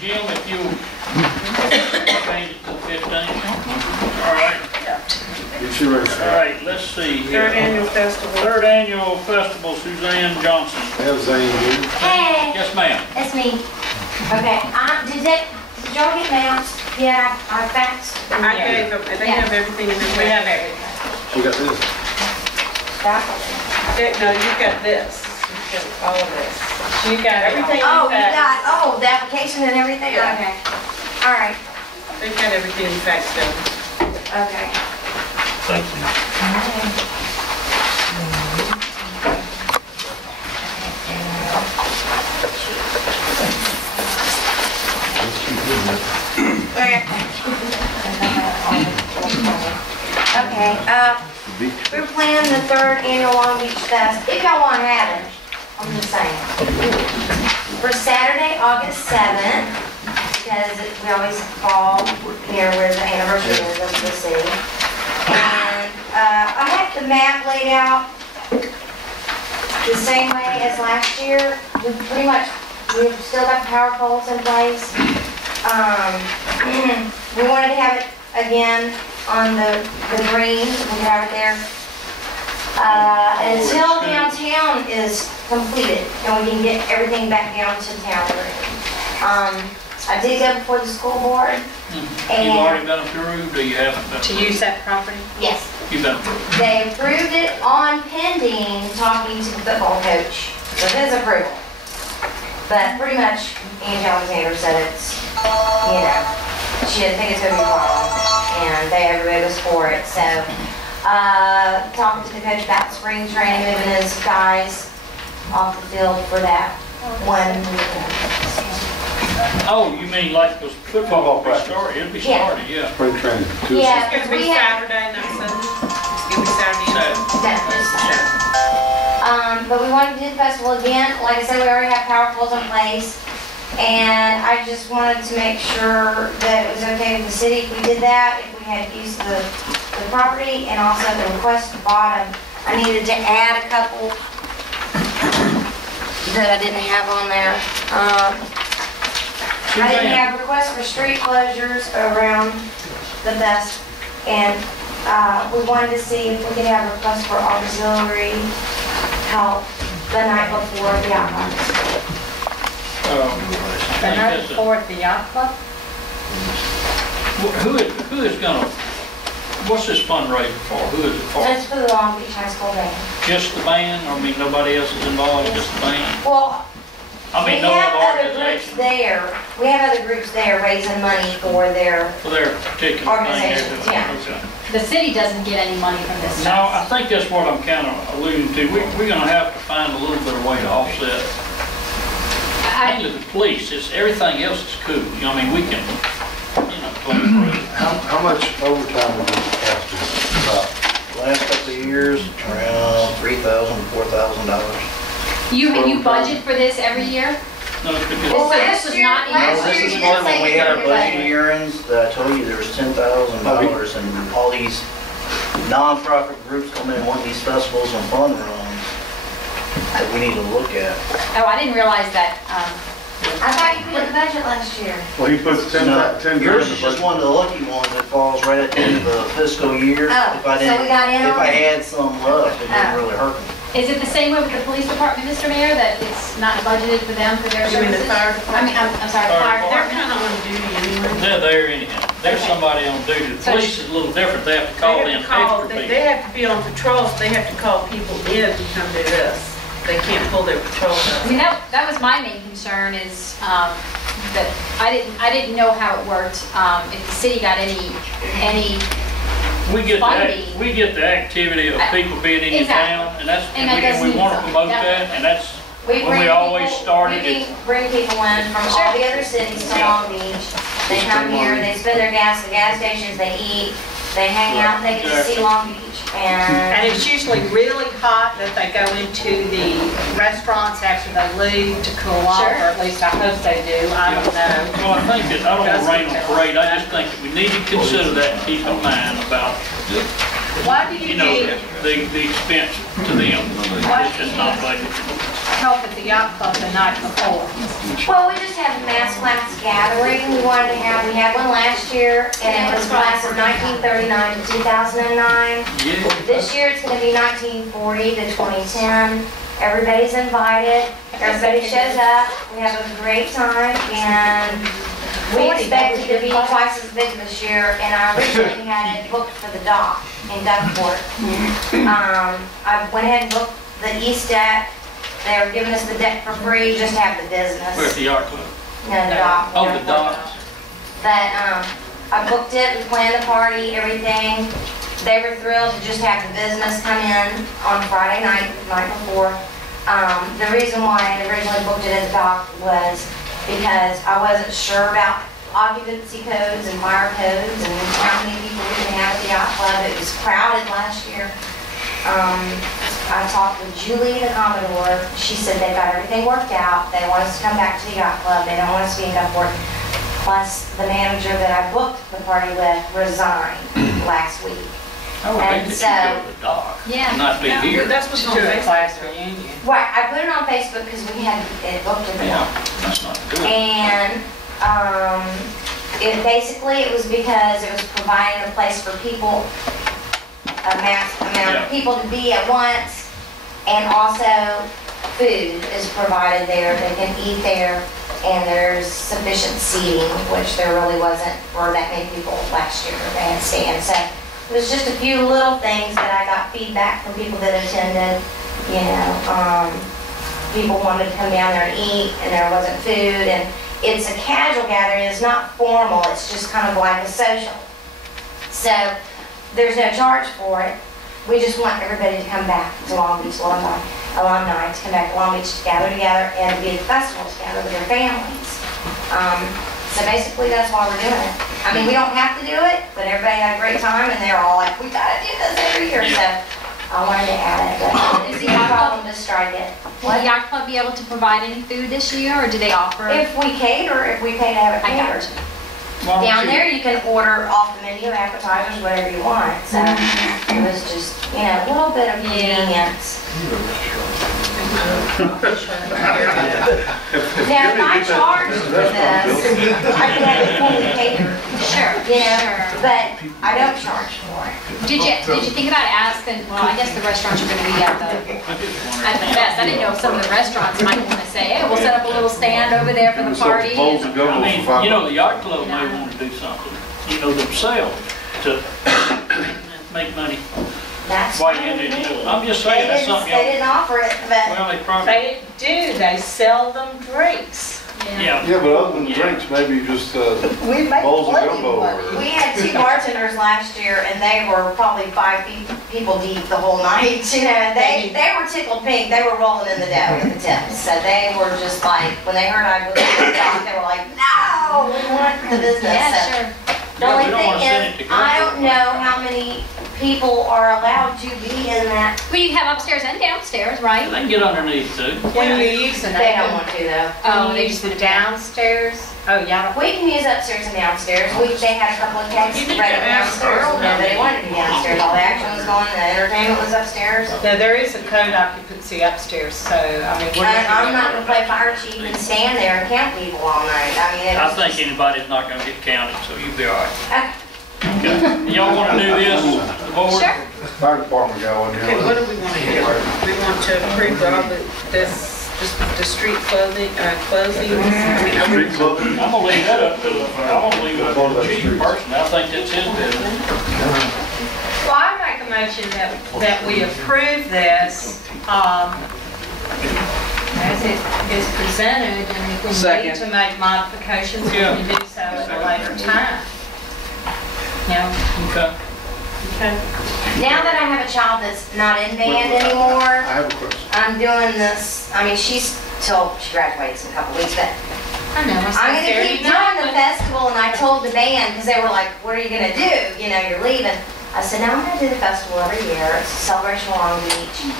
Jim, if you change it to the 15th. All right. Get you ready for All that. right, let's see here. Third annual festival. Third annual festival, Suzanne Johnson. Have Zane here. Hey, Yes, ma'am. it's me. Okay, did y'all get maps? Yeah, I faxed. I gave them, they have everything in there. We have everything. We got this. No, you got this. You got all of this. You got everything. Oh, you got, the application and everything? Yeah. Okay. All right, They've got everything faxed in. okay. Thank you. Okay. Okay, we're planning the third annual Long Beach Fest, if y'all want to have it, I'm just saying. For Saturday, August 7th, because we always fall near where the anniversary is of the city. And I have the map laid out the same way as last year. We've still got the power poles in place. We wanted to have it again on the green, we have it there. Until downtown is completed and we can get everything back down to town green. I did go before the school board. You've And already been approved, or you haven't been? To use that property? yes, You've been approved. they approved it on pending talking to the football coach, with his approval. But pretty much, Angie Alexander said it's, she didn't think it's gonna be a problem, and everybody was for it, so, talking to the coach about spring training, moving his guys off the field for that one weekend. Oh, you mean like those football practice. started? It'll be Yeah. started, yeah. Spring training. Tuesday. Yeah, It's gonna be we have, Saturday, not Sunday. It's gonna be Saturday. definitely so. But we wanted to do the festival again, like I said, we already have power poles in place. And I just wanted to make sure that it was okay with the city if we did that, if we had used the property, and also the request at the bottom. I needed to add a couple that I didn't have on there. I didn't have requests for street closures around the fest, and we wanted to see if we could have requests for auxiliary help the night before the outbreak. The night before at the yacht club? Who is gonna, what's this fundraiser for? Who is it for? Just for the Long Beach High School band. Just the band? I mean, nobody else is involved, just the band? Well, I we mean, no have other other groups organization there. We have other groups there raising money for their, for their particular thing. Organizations, yeah. Okay. The city doesn't get any money from this. No, I think that's what I'm kind of alluding to. We're gonna have to find a little bit of way to offset. Mainly the police, everything else is cool. I mean, we can, play through. How much overtime would this cost us? About Last couple of years, around $3,000 to $4,000. You budget for this every year? No, it's because. Well, So this was not in last No, year this you is did one when say we had our you budget budgeted. hearings, that I told you there was $10,000 and all these nonprofit groups come in and want these festivals and fun runs that we need to look at. Oh, I didn't realize that. I thought you put the budget last year. Well, he puts 10 No, grand yours in is the just budget. one of the lucky ones that falls right at the end of the fiscal year. Oh, If I so didn't- we got in If on I it? had some left, it didn't Oh. really hurt me. Is it the same way with the police department, Mr. Mayor, that it's not budgeted for them for their You mean the services? fire I department? mean, I'm sorry, the Fire fire They're department. kind of on duty anyway. They're there anyhow. There's Okay. somebody on duty. The So- police is a little different. They have to call in extra They people. have to be on patrols, they have to call people in to come do this. They can't pull their patrol I up. mean, that was my main concern is that I didn't know how it worked. If the city got any We get funding. we get the activity of people being in your Exactly. town, and that's, And that and does we mean want to something, promote that, definitely. and that's We when we always started We it. can bring people in from all the other cities to Long Beach. They come here, they spend their gas at the gas stations, they eat, they hang out, they get to see Long Beach. And And it's usually really hot that they go into the restaurants after they leave to cool off, Sure. or at least I hope they do, I don't know. Well, I think that, I don't want to rain on parade, I just think that we need to consider that and keep in mind about, Why do you need, the expense to them. It's just not budgeted. help at the yacht club the night before? Well, we just have a mass class gathering. We had one last year, and it was class of 1939 to 2009. Yeah. This year, it's gonna be 1940 to 2010. Everybody's invited, everybody shows up, we have a great time, and we expect it to be twice as big this year, and I originally had it booked for the dock in Duckport. I went ahead and booked the east deck. They were giving us the deck for free, just to have the business. Where's the yacht club? No, the dock. Oh, the docks. But, I booked it, we planned the party, everything. They were thrilled to just have the business come in on Friday night, the night before. The reason why I originally booked it at the dock was because I wasn't sure about occupancy codes and fire codes and how many people we can have at the yacht club. It was crowded last year. I talked with Julie, the Commodore. She said they got everything worked out. They want us to come back to the yacht club. They don't want us to be in Duckport. Plus, the manager that I booked the party with resigned last week. I would And think that you go to the dock. Yeah. Not be here. That's what's on Facebook. Right, I put it on Facebook because we had it booked at the Yeah, dock. that's not good. And, it was because it was providing a place for people, a mass amount Yeah. of people to be at once, and also food is provided there, they can eat there, and there's sufficient seating, which there really wasn't for that many people last year, they had stands. So it was just a few little things that I got feedback from people that attended, you know, people wanted to come down there and eat, and there wasn't food, and it's a casual gathering, it's not formal, it's just kind of like a social. So, there's no charge for it. We just want everybody to come back to Long Beach alumni to come back to Long Beach to gather together and to be at the festival together with their families. So basically, that's why we're doing it. I mean, we don't have to do it, but everybody had a great time, and they're all like, we gotta do this every year, so I wanted to add it, but it's no problem to strike it. Will the yacht club be able to provide any food this year, or do they offer? If we cater, if we pay to have it I got catered. you. Why don't Down you- there, you can order off the menu, appetizers, whatever you want, so it was just, you know, a little bit of convenience. Now, if I charged for this, I could have it fully catered, Sure. you know, Sure. but I don't charge for it. Did you think about asking, well, I guess the restaurants are gonna be at the fest. I didn't know if some of the restaurants might wanna say, hey, we'll set up a little stand over there for the party. Bowls of I gumbo mean, for $5. you know, the yacht club may want to do something, you know, themselves to make money. That's Why fine you with didn't do me. it? I'm just saying, that's something They y'all, didn't offer it, but well, they probably, They do, they sell them drinks. yeah. Yeah, but other than drinks, maybe just We make bowls of plenty gumbo money. or... we had 2 bartenders last year, and they were probably 5 people deep the whole night, you know. They were tickled pink, they were rolling in the dough with the tips, so they were just like, when they heard I was at the dock, they were like, no, we want the business. Yeah, So sure. The Yeah, only we don't thing wanna send it is, to go I to- don't know how many people are allowed to be in that. Well, you have upstairs and downstairs, right? They can get underneath too. When you're using They don't it, want to though. Oh, when they you use the downstairs, oh, yeah. We can use upstairs and downstairs. They had a couple of cases right downstairs. Nobody wanted to be downstairs. All the action was going, the entertainment was upstairs. No, there is a code occupancy upstairs, so, I mean, we're I'm not gonna play fire chief and stand there and count people all night. I mean, it I was think just- anybody's not gonna get counted, so you'll be all right. Okay. Okay. Y'all wanna do this, the board? Sure. Fire department got one Okay, here. what do we want to do? We want to approve all the street clothing, closings. Street club. I'm gonna leave that up to the chief person, I think that's his business. Well, I make a motion that we approve this, as it is presented, and if we need to make modifications, we can do so at a later time. Yeah, Okay. okay. Now that I have a child that's not in band anymore, I have a question. I'm doing this, I mean, she's till she graduates in a couple weeks, but I know. I'm gonna keep doing the festival, and I told the band, because they were like, what are you gonna do? You know, you're leaving. I said, no, I'm gonna do the festival every year. It's a celebration of Long Beach.